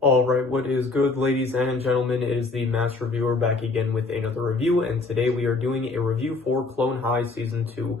Alright, what is good, ladies and gentlemen? It is the Mass Reviewer back again with another review, and today we are doing a review for Clone High Season 2.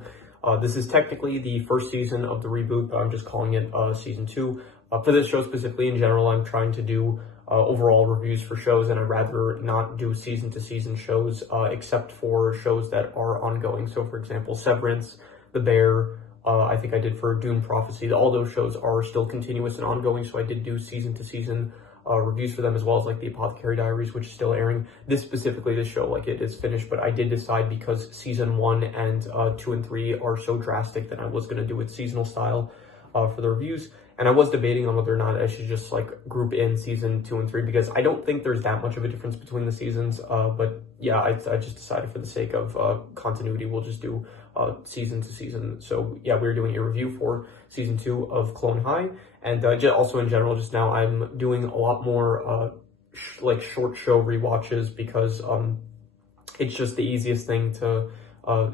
This is technically the first season of the reboot, but I'm just calling it Season 2. For this show specifically, in general, I'm trying to do overall reviews for shows, and I'd rather not do season-to-season shows, except for shows that are ongoing. So, for example, Severance, The Bear, I think I did for Dune Prophecy. All those shows are still continuous and ongoing, so I did do season-to-season reviews for them, as well as like the Apothecary Diaries, which is still airing. This specifically, this show, like it is finished, but I did decide because season 1 and 2 and 3 are so drastic that I was going to do it seasonal style for the reviews. And I was debating on whether or not I should just like group in season 2 and 3, because I don't think there's that much of a difference between the seasons. But yeah, I just decided for the sake of continuity, we'll just do season to season. So yeah, we're doing a review for season 2 of Clone High. And also in general, just now I'm doing a lot more like short show rewatches, because it's just the easiest thing to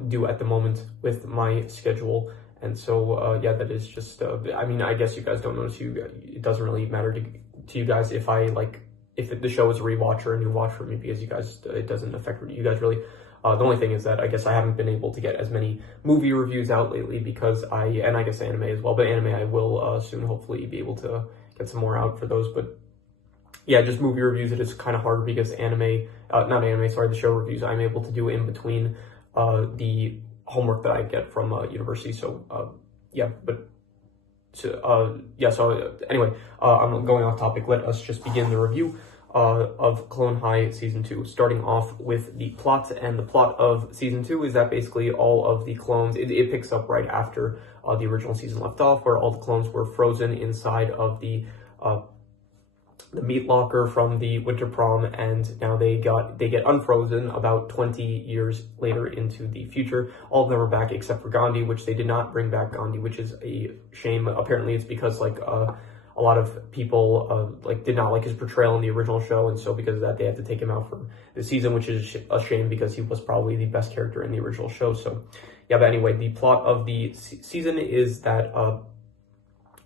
do at the moment with my schedule. And so, yeah, that is just, I mean, I guess you guys don't notice, it doesn't really matter to you guys if the show is a rewatch or a new watch for me, because you guys, it doesn't affect you guys really. The only thing is that I guess I haven't been able to get as many movie reviews out lately, because and I guess anime as well, but anime I will soon hopefully be able to get some more out for those. But yeah, just movie reviews, it is kind of hard because the show reviews I'm able to do in between the homework that I get from university. So yeah, but anyway, I'm going off topic. Let us just begin the review of Clone High Season 2, starting off with the plot. And the plot of Season 2 is that basically all of the clones, it picks up right after the original season left off, where all the clones were frozen inside of the meat locker from the Winter Prom, and now they get unfrozen about 20 years later into the future. All of them are back except for Gandhi, which they did not bring back Gandhi, which is a shame. Apparently it's because like a lot of people did not like his portrayal in the original show, and so because of that they had to take him out for the season, which is a shame because he was probably the best character in the original show. So yeah, but anyway, the plot of the season is that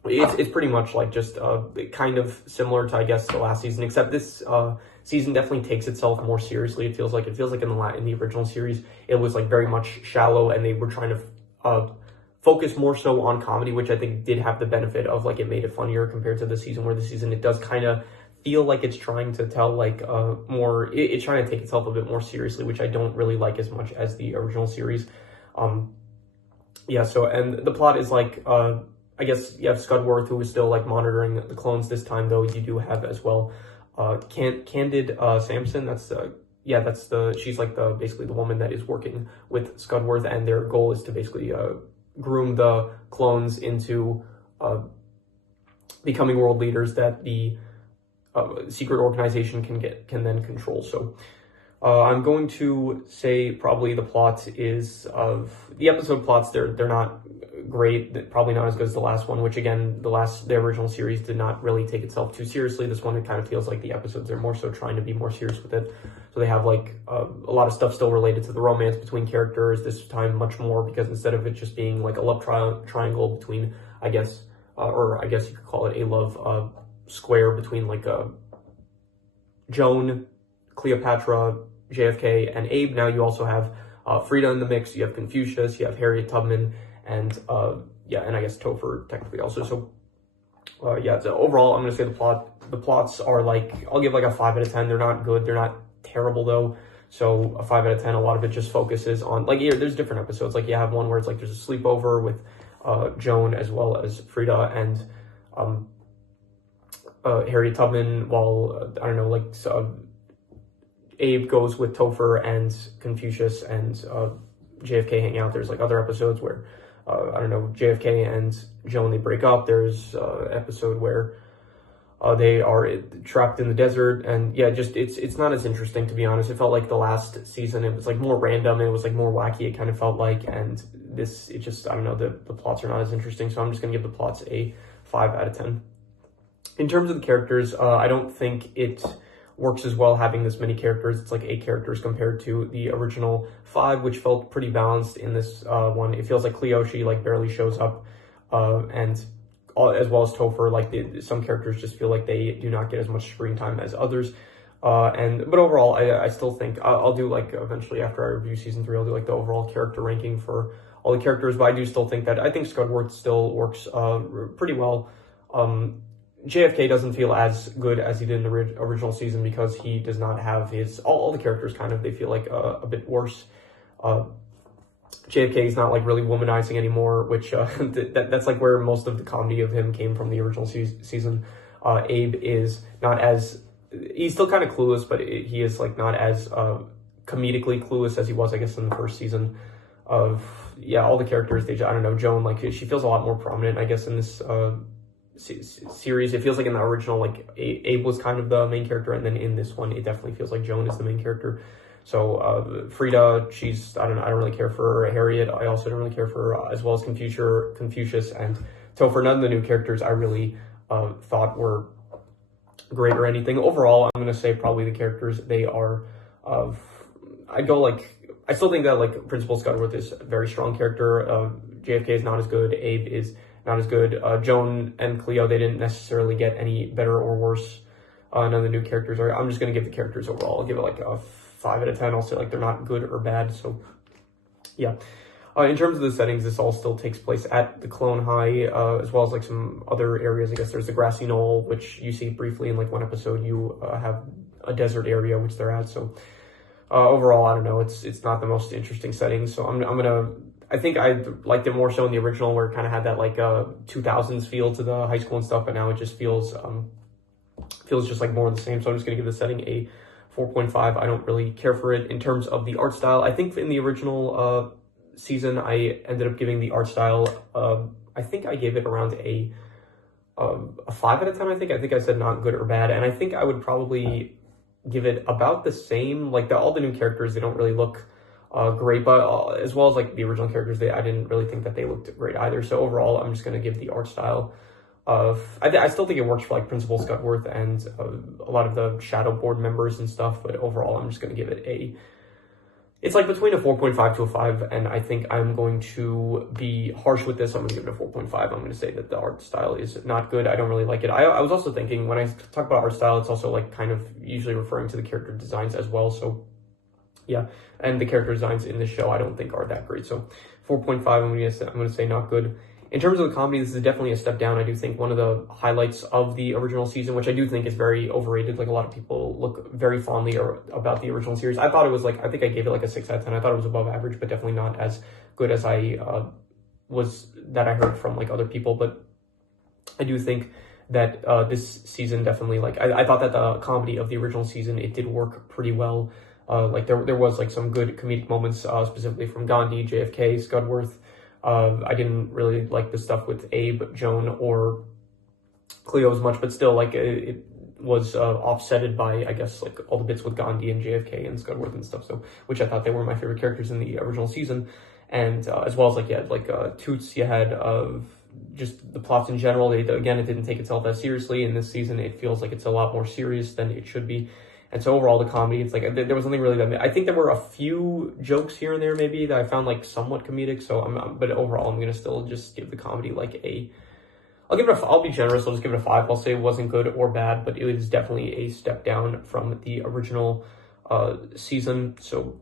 it's pretty much like just kind of similar to, I guess, the last season, except this season definitely takes itself more seriously. It feels like in the original series it was like very much shallow, and they were trying to focus more so on comedy, which I think did have the benefit of like it made it funnier compared to the season, where the season it does kind of feel like it's trying to tell like it's trying to take itself a bit more seriously, which I don't really like as much as the original series. Yeah, so, and the plot is like I guess you have Scudworth, who is still like monitoring the clones. This time though, you do have as well Candid Sampson. She's like basically the woman that is working with Scudworth, and their goal is to basically groom the clones into becoming world leaders that the secret organization can then control. So I'm going to say probably the plot is of the episode plots. They're not great, probably not as good as the last one, which again, the original series did not really take itself too seriously. This one, it kind of feels like the episodes are more so trying to be more serious with it. So they have like a lot of stuff still related to the romance between characters, this time much more, because instead of it just being like a love triangle between, I guess, or I guess you could call it a love square between like Joan, Cleopatra, JFK, and Abe. Now you also have Frida in the mix, you have Confucius, you have Harriet Tubman, and and I guess Topher technically also. So so overall, I'm gonna say the plots are like, I'll give like a 5 out of 10. They're not good, they're not terrible though. So a 5 out of 10. A lot of it just focuses on like, yeah, there's different episodes. Like you have one where it's like there's a sleepover with Joan as well as Frida and Harriet Tubman, while I don't know, like Abe goes with Topher and Confucius and JFK hang out. There's like other episodes where I don't know, JFK and Joan, they break up. There's an episode where they are trapped in the desert, and yeah, just it's not as interesting, to be honest. It felt like the last season, it was like more random, and it was like more wacky, it kind of felt like, and this, it just, I don't know, the plots are not as interesting, so I'm just gonna give the plots a 5 out of 10. In terms of the characters, I don't think it works as well having this many characters. It's like 8 characters compared to the original 5, which felt pretty balanced in this one. It feels like Cleo, she like barely shows up, and as well as Topher, like some characters just feel like they do not get as much screen time as others. But overall, I still think I'll do like eventually after I review season 3, I'll do like the overall character ranking for all the characters. But I do still think that I think Scudworth still works pretty well. JFK doesn't feel as good as he did in the original season because he does not have his all the characters kind of they feel like a bit worse. JFK is not like really womanizing anymore, which that's like where most of the comedy of him came from the original season. Abe is not as he's still kind of clueless, but he is like not as comedically clueless as he was, I guess, in the first season. Of all the characters I don't know, Joan, like she feels a lot more prominent, I guess, in this series. It feels like in the original, like Abe was kind of the main character, and then in this one, it definitely feels like Joan is the main character. So Frida, I don't really care for her. Harriet, I also don't really care for her, as well as Confucius and Topher. None of the new characters I really thought were great or anything. Overall, I'm gonna say probably the characters they are. I still think that like Principal Scudworth is a very strong character. JFK is not as good. Abe is not as good. Joan and Cleo, they didn't necessarily get any better or worse. None of the new characters are. I'm just gonna give the characters overall. I'll give it like a 5 out of 10. I'll say like they're not good or bad. So yeah. In terms of the settings, this all still takes place at the Clone High, as well as like some other areas. I guess there's the Grassy Knoll, which you see briefly in like one episode. You have a desert area which they're at. So overall, I don't know. It's not the most interesting setting. So I think I liked it more so in the original, where it kind of had that like 2000s feel to the high school and stuff. But now it just feels just like more of the same. So I'm just gonna give the setting a 4.5. I don't really care for it. In terms of the art style, I think in the original season, I ended up giving the art style, I think I gave it around a 5 out of 10, I think I said not good or bad, and I think I would probably give it about the same. Like all the new characters, they don't really look great, but as well as like the original characters, I didn't really think that they looked great either. So overall, I'm just going to give the art style I still think it works for like Principal Scudworth and a lot of the Shadow Board members and stuff, but overall, I'm just going to give it it's like between a 4.5 to a 5, and I think I'm going to be harsh with this. I'm going to give it a 4.5. I'm going to say that the art style is not good. I don't really like it. I was also thinking, when I talk about art style, it's also like kind of usually referring to the character designs as well. So yeah, and the character designs in this show I don't think are that great. So 4.5, I'm going to say not good. In terms of the comedy, this is definitely a step down. I do think one of the highlights of the original season, which I do think is very overrated, like a lot of people look very fondly about the original series. I thought it was like, I think I gave it like a 6 out of 10. I thought it was above average, but definitely not as good as I heard from like other people. But I do think that this season definitely, like, I thought that the comedy of the original season, it did work pretty well. Like there was like some good comedic moments, specifically from Gandhi, JFK, Scudworth. I didn't really like the stuff with Abe, Joan, or Cleo as much, but still, like, it was offsetted by, I guess, like all the bits with Gandhi and JFK and Scudworth and stuff. So, which I thought they were my favorite characters in the original season, and as well as like you had like Toots, you had just the plots in general. Again, it didn't take itself that seriously. In this season, it feels like it's a lot more serious than it should be. And so overall, the comedy, it's like, there was nothing really that, I think there were a few jokes here and there maybe that I found like somewhat comedic. So but overall, I'm going to still just give the comedy like I'll be generous. I'll just give it a 5. I'll say it wasn't good or bad, but it was definitely a step down from the original season. So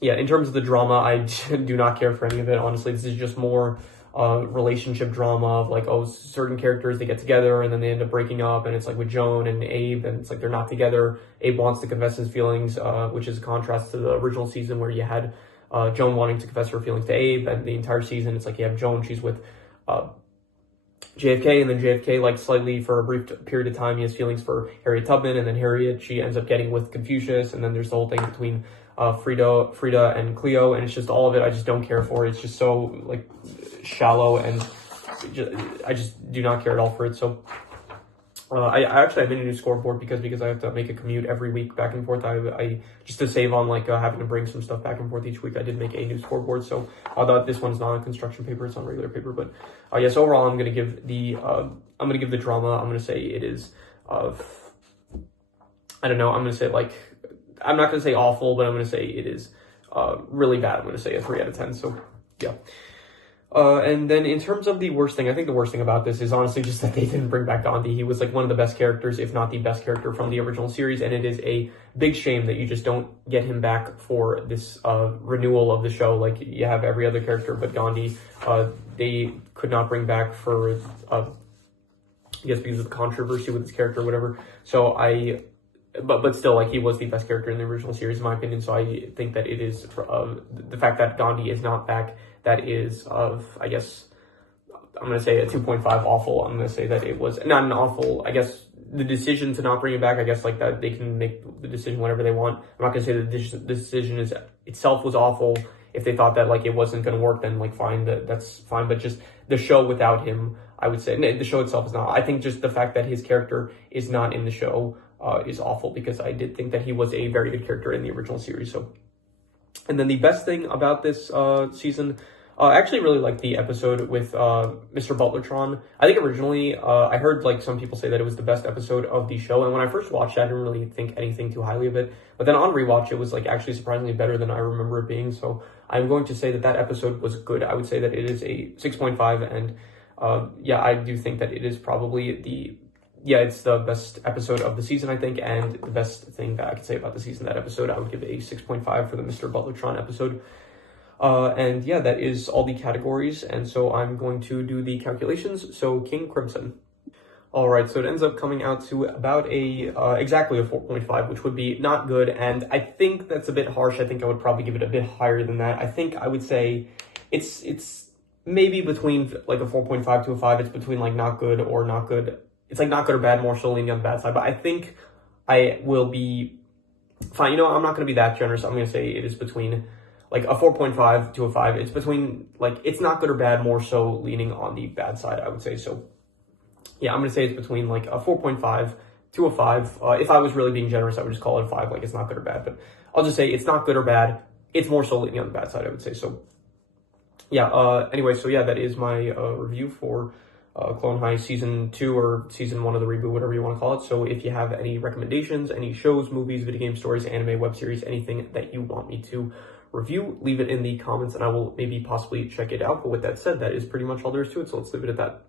yeah, in terms of the drama, I do not care for any of it. Honestly, this is just more relationship drama of like, oh, certain characters, they get together and then they end up breaking up, and it's like with Joan and Abe, and it's like they're not together. Abe wants to confess his feelings, which is a contrast to the original season where you had Joan wanting to confess her feelings to Abe, and the entire season it's like you have Joan, she's with JFK, and then JFK, like, slightly for a brief period of time, he has feelings for Harriet Tubman, and then Harriet, she ends up getting with Confucius, and then there's the whole thing between Frida and Cleo, and it's just all of it I just don't care for. It's just so like shallow, and I just do not care at all for it. So I actually made a new scoreboard because I have to make a commute every week back and forth. I just to save on like having to bring some stuff back and forth each week, I did make a new scoreboard. So this one's not on construction paper, it's on regular paper. But yes, overall I'm gonna give the drama, I'm gonna say it is I don't know, I'm gonna say like, I'm not gonna say awful, but I'm gonna say it is really bad. I'm gonna say a 3 out of 10. So yeah. And then in terms of the worst thing, I think the worst thing about this is honestly just that they didn't bring back Gandhi. He was like one of the best characters, if not the best character from the original series, and it is a big shame that you just don't get him back for this renewal of the show like you have every other character but Gandhi. They could not bring back for, I guess because of the controversy with his character or whatever. So but still, like, he was the best character in the original series, in my opinion, so I think that it is, the fact that Gandhi is not back, that is, I guess, I'm going to say a 2.5 awful. I'm going to say that it was not an awful, I guess, the decision to not bring it back, I guess, like, that they can make the decision whenever they want. I'm not going to say that the decision itself was awful. If they thought that, like, it wasn't going to work, then, like, fine, that's fine, but just the show without him, I would say, the show itself is not. I think just the fact that his character is not in the show is awful, because I did think that he was a very good character in the original series. So, and then the best thing about this season, I actually really liked the episode with Mr. Butlertron. I think originally I heard like some people say that it was the best episode of the show, and when I first watched it, I didn't really think anything too highly of it. But then on rewatch, it was like actually surprisingly better than I remember it being. So I'm going to say that that episode was good. I would say that it is a 6.5, and yeah, I do think that it is probably it's the best episode of the season, I think, and the best thing that I could say about the season, that episode, I would give it a 6.5 for the Mr. Butlertron episode. And yeah, that is all the categories, and so I'm going to do the calculations. So King Crimson. All right, so it ends up coming out to about exactly a 4.5, which would be not good, and I think that's a bit harsh. I think I would probably give it a bit higher than that. I think I would say it's maybe between like a 4.5 to a 5. It's between like not good or not good. It's like not good or bad, more so leaning on the bad side, but I think I will be fine. You know, I'm not going to be that generous. I'm going to say it is between like a 4.5 to a 5. It's between, like, it's not good or bad, more so leaning on the bad side, I would say. So yeah, I'm going to say it's between like a 4.5 to a 5. If I was really being generous, I would just call it a 5, like it's not good or bad, but I'll just say it's not good or bad. It's more so leaning on the bad side, I would say. So yeah, anyway, so yeah, that is my review for Clone High Season 2 or Season 1 of the reboot, whatever you want to call it. So if you have any recommendations, any shows, movies, video game stories, anime, web series, anything that you want me to review, leave it in the comments and I will maybe possibly check it out. But with that said, that is pretty much all there is to it. So let's leave it at that.